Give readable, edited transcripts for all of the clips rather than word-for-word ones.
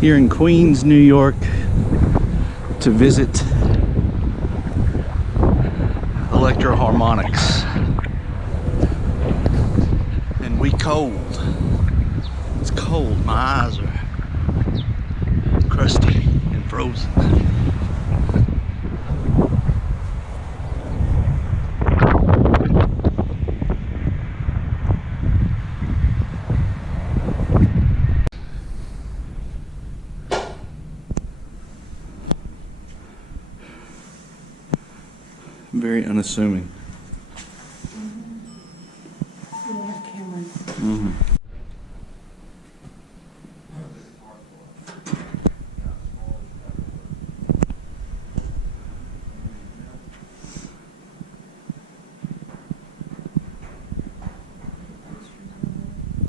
here in Queens, New York, to visit Electro Harmonix. And we cold. It's cold. My eyes are crusty and frozen. Very unassuming. Mm-hmm.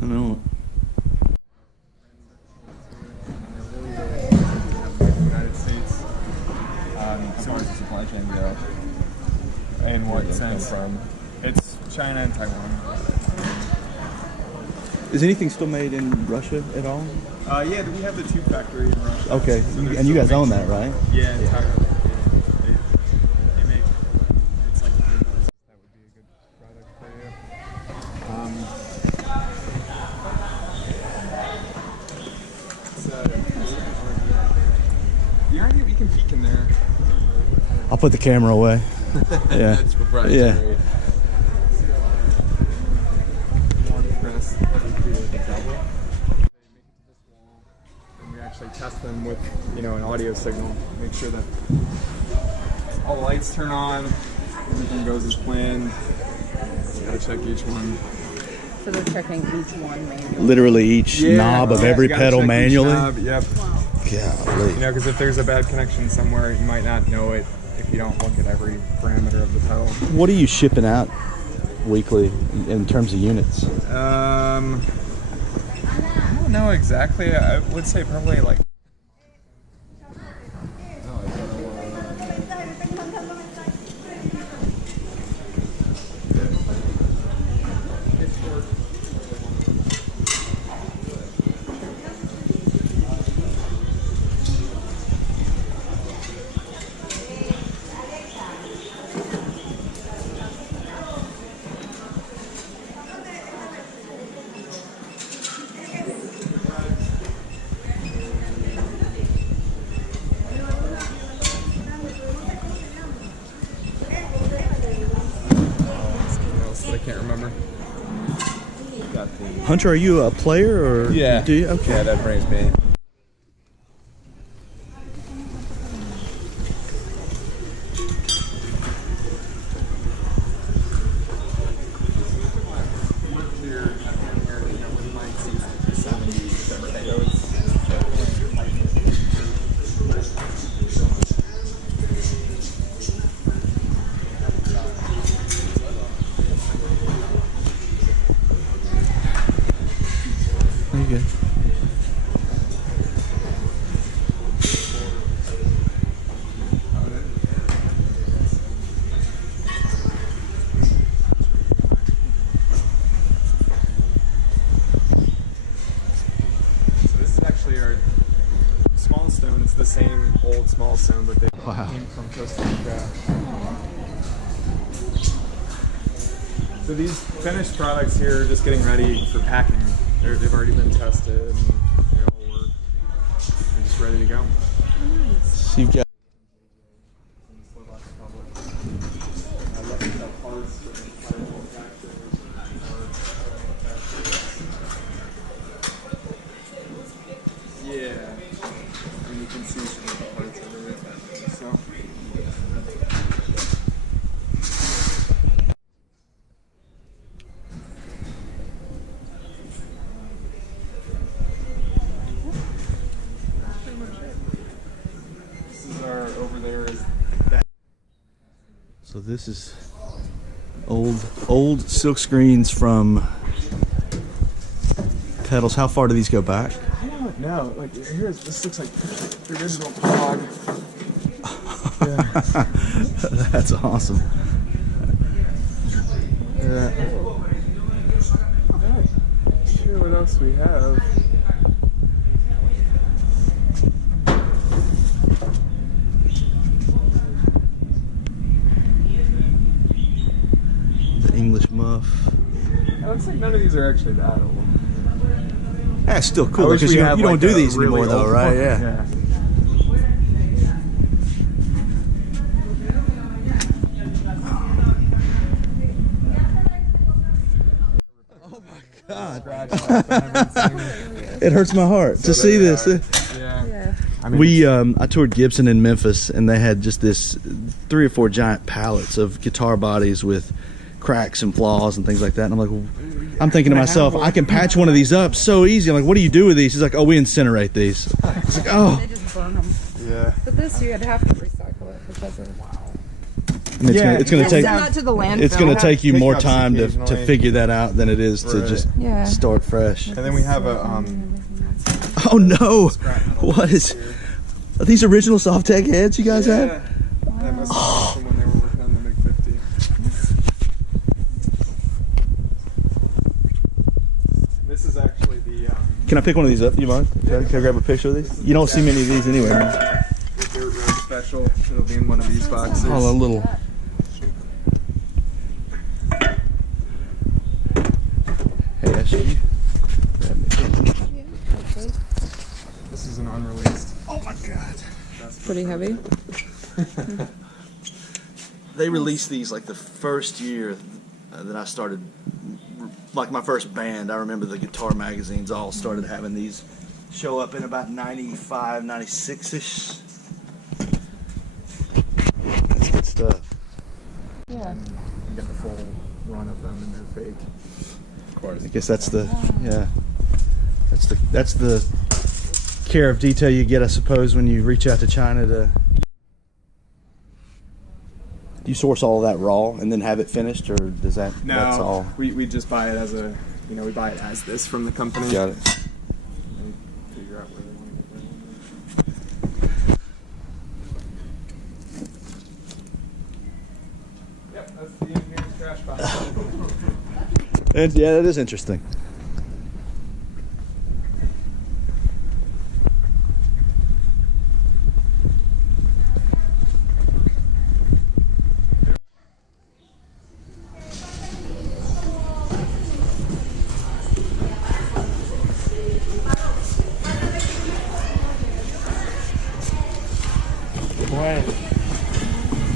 I know. United States. So where's the supply chain go? In what sense? From? It's China and Taiwan. Is anything still made in Russia at all? Yeah, we have the tube factory in Russia. Okay, So and you guys own that, right? Yeah, entirely. They make. It's like that would be a good product for you. The idea we can peek in there. I'll put the camera away. Yeah. That's proprietary. Yeah. And we actually test them with, an audio signal. Make sure that all the lights turn on, everything goes as planned. Gotta check each one. So they're checking each one manually. Literally each knob of every pedal manually. Yep. Golly. Because if there's a bad connection somewhere, you might not know it if you don't look at every parameter of the pedal. What are you shipping out weekly in terms of units? I don't know exactly. I would say probably like. I can't remember. Hunter, are you a player or? Yeah. Do you? Okay. Yeah, that brings me. Okay. So this is actually our small stone. It's the same old small stone, but they came from Costa Rica. So these finished products here are just getting ready for packing. They've already been tested and they all work. They're just ready to go. So you've got yeah. I mean, you can see some of the parts of it. So. So this is old silk screens from pedals. How far do these go back? I don't know. Like this looks like the original prog. Yeah. That's awesome. Yeah. Not sure what else we have. looks like none of these are actually that old. That's still I cool wish because we you had, don't like, do a these really anymore, though, old right? one. Yeah. Oh my God! It hurts my heart to see this. Yeah. I mean, We I toured Gibson in Memphis, and they had just this 3 or 4 giant pallets of guitar bodies with cracks and flaws and things like that. And I'm like, well, I'm thinking to myself, I can patch one of these up so easy. I'm like, what do you do with these? He's like, oh, we incinerate these. It's like, oh. They just burn them. yeah. But this you'd have to recycle it because of. And it's gonna take Send that to the landfill. it's gonna take you more Pickups time to occasionally. figure that out than it is to Right. just Yeah. start fresh. And then we have a Oh no! What is? Are these original Softtech heads you guys have? That must have been from when they were working on the MiG-50. This is actually the Can I pick one of these up? Do you mind? Can I grab a picture of these? You don't see many of these anyway. the dirt road special. It'll be in one of these boxes. Oh, a little. Hey, Ashley. This is an unreleased. Oh my God. Pretty heavy. They released these like the first year that I started, like my first band. I remember the guitar magazines all started having these show up in about 95, 96-ish. That's good stuff. Yeah. You get the full run of them, and they're fake. Of course. I guess that's the, yeah. That's the care of detail you get, I suppose, when you reach out to China to. Do you source all of that raw and then have it finished, or does that? No, That's all. we just buy it as a, we buy it as this from the company. Got it. And figure out where they want to get that. Yep, that's the engineer's trash box. And yeah, that is interesting.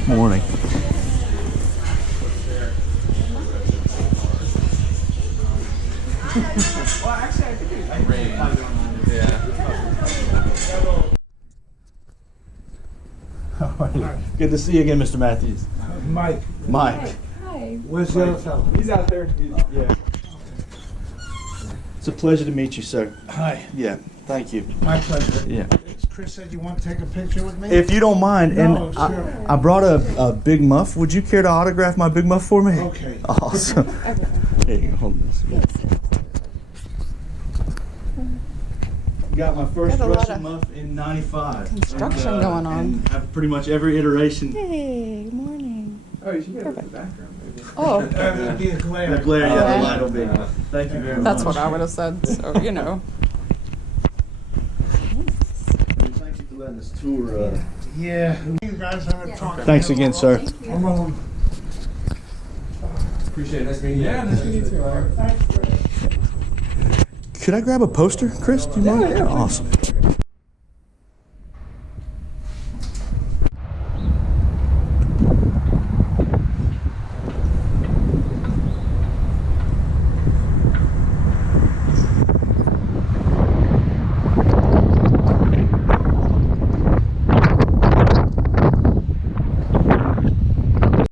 Morning. Well, actually, I think I can find it online. Yeah. Good to see you again, Mr. Matthews. Mike, Mike. Hi. where's the other fellow? He's out there. Yeah. It's a pleasure to meet you, sir. Hi, Yeah, thank you. my pleasure. Yeah. Chris said you want to take a picture with me? If you don't mind, No, and sure. I brought a big muff. Would you care to autograph my big muff for me? Okay. Awesome. Here you go, hold this. Got my first Got a lot Russian of muff in '95. construction going on. And have pretty much every iteration. Hey, good morning. Oh, you should get it in the background, maybe. Oh, It'd be a glare. The glare, yeah, Okay. the light will be. Thank you very much. that's what I would have said. So you know. Thank you for letting us tour. Yeah. You guys haven't talked. Thanks again, sir. Come on. Appreciate it. Nice meeting you. Yeah, nice meeting you too. Could I grab a poster, Chris? Do you mind? Awesome.